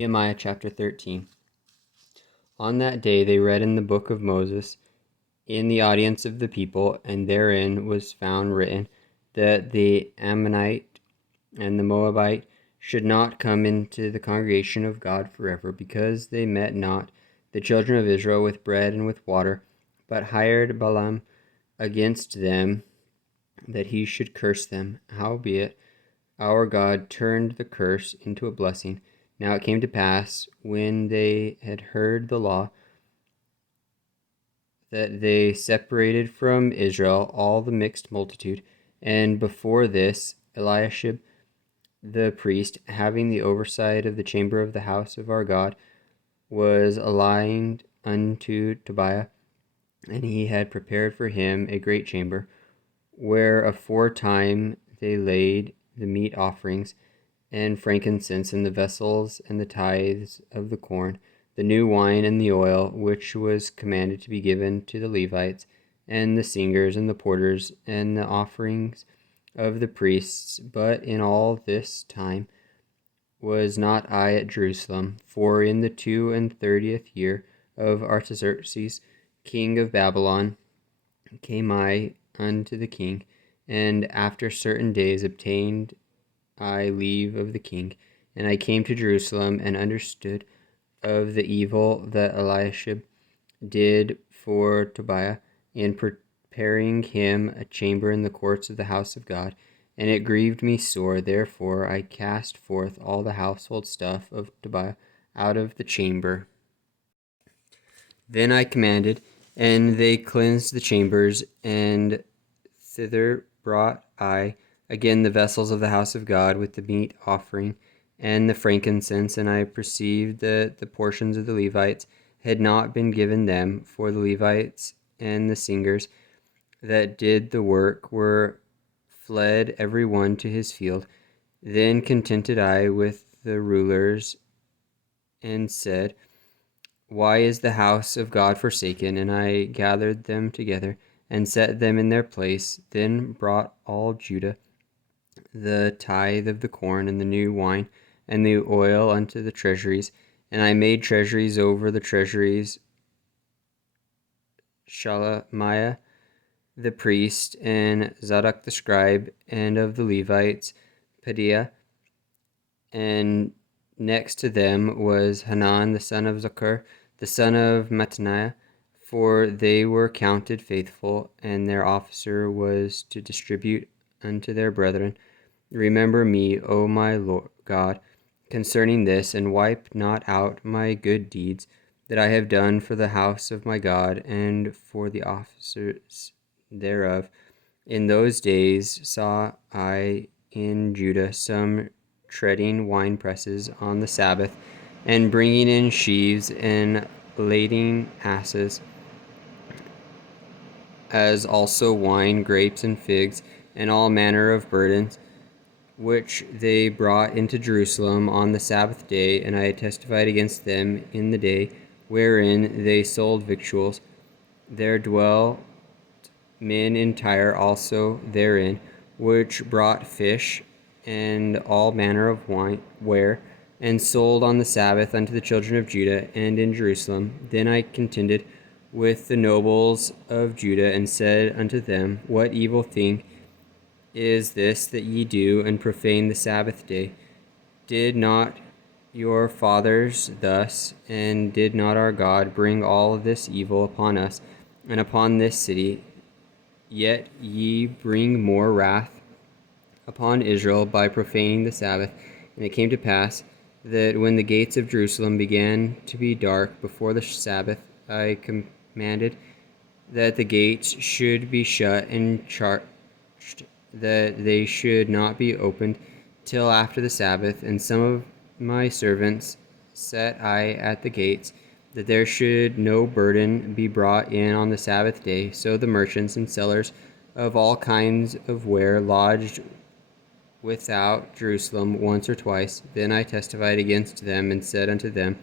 Nehemiah chapter 13. On that day they read in the book of Moses in the audience of the people, and therein was found written that the Ammonite and the Moabite should not come into the congregation of God forever, because they met not the children of Israel with bread and with water, but hired Balaam against them, that he should curse them. Howbeit our God turned the curse into a blessing. Now it came to pass, when they had heard the law, that they separated from Israel all the mixed multitude. And before this, Eliashib the priest, having the oversight of the chamber of the house of our God, was aligned unto Tobiah, and he had prepared for him a great chamber, where aforetime they laid the meat offerings, and frankincense, and the vessels, and the tithes of the corn, the new wine, and the oil, which was commanded to be given to the Levites, and the singers, and the porters, and the offerings of the priests. But in all this time was not I at Jerusalem, for in the 32nd year of Artaxerxes, king of Babylon, came I unto the king, and after certain days obtained I leave of the king, and I came to Jerusalem, and understood of the evil that Eliashib did for Tobiah in preparing him a chamber in the courts of the house of God. And it grieved me sore. Therefore I cast forth all the household stuff of Tobiah out of the chamber. Then I commanded, and they cleansed the chambers, and thither brought I again the vessels of the house of God with the meat offering and the frankincense. And I perceived that the portions of the Levites had not been given them, for the Levites and the singers that did the work were fled every one to his field. Then contented I with the rulers, and said, Why is the house of God forsaken? And I gathered them together, and set them in their place. Then brought all Judah the tithe of the corn, and the new wine, and the oil unto the treasuries. And I made treasuries over the treasuries Shelemiah the priest, and Zadok the scribe, and of the Levites Pedaiah. And next to them was Hanan the son of Zakur, the son of Mattaniah, for they were counted faithful, and their officer was to distribute unto their brethren. Remember me, O my Lord God, concerning this, and wipe not out my good deeds that I have done for the house of my God, and for the officers thereof. In those days saw I in Judah some treading wine presses on the Sabbath, and bringing in sheaves, and lading asses, as also wine, grapes, and figs, and all manner of burdens, which they brought into Jerusalem on the Sabbath day. And I testified against them in the day wherein they sold victuals. There dwell men in Tyre also therein, which brought fish and all manner of ware, and sold on the Sabbath unto the children of Judah and in Jerusalem. Then I contended with the nobles of Judah, and said unto them, What evil thing is this that ye do, and profane the Sabbath day? Did not your fathers thus, and did not our God bring all this evil upon us and upon this city? Yet ye bring more wrath upon Israel by profaning the Sabbath. And it came to pass that when the gates of Jerusalem began to be dark before the Sabbath, I commanded that the gates should be shut, and charged that they should not be opened till after the Sabbath. And some of my servants set I at the gates, that there should no burden be brought in on the Sabbath day. So the merchants and sellers of all kinds of ware lodged without Jerusalem once or twice. Then I testified against them, and said unto them,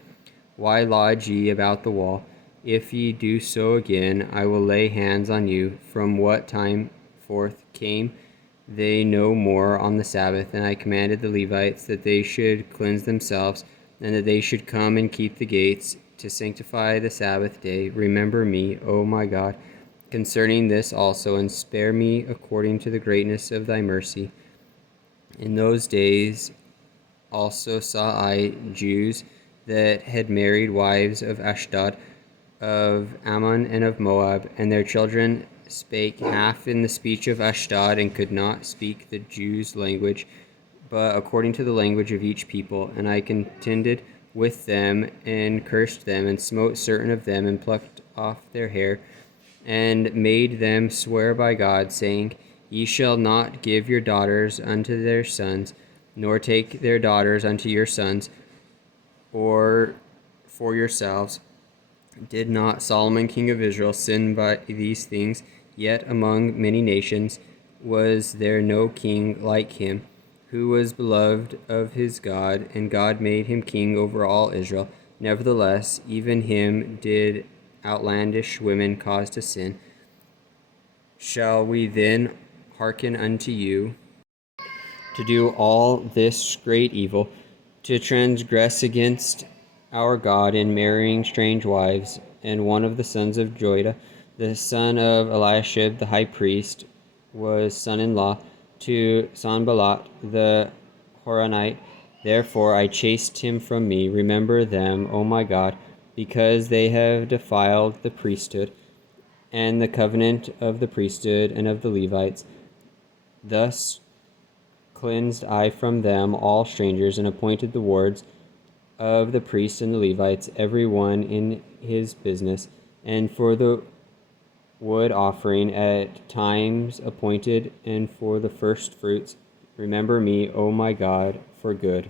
Why lodge ye about the wall? If ye do so again, I will lay hands on you. From what time forth came they no more on the Sabbath? And I commanded the Levites that they should cleanse themselves and that they should come and keep the gates to sanctify the Sabbath day. Remember me, O my God, concerning this also, and spare me according to the greatness of thy mercy. In those days also saw I Jews that had married wives of Ashdod, of Ammon, and of Moab, and their children spake half in the speech of Ashdod, and could not speak the Jews' language, but according to the language of each people. And I contended with them, and cursed them, and smote certain of them, and plucked off their hair, and made them swear by God, saying, Ye shall not give your daughters unto their sons, nor take their daughters unto your sons, or for yourselves. Did not Solomon king of Israel sin by these things? Yet among many nations was there no king like him, who was beloved of his God, and God made him king over all Israel. Nevertheless, even him did outlandish women cause to sin. Shall we then hearken unto you to do all this great evil, to transgress against our God in marrying strange wives? And one of the sons of Joiada, the son of Eliashib the high priest, was son-in-law to Sanballat the Horonite. Therefore I chased him from me. Remember them, O my God, because they have defiled the priesthood and the covenant of the priesthood and of the Levites. Thus cleansed I from them all strangers, and appointed the wards of the priests and the Levites, every one in his business, and for the wood offering at times appointed, and for the first fruits. Remember me, O my God, for good.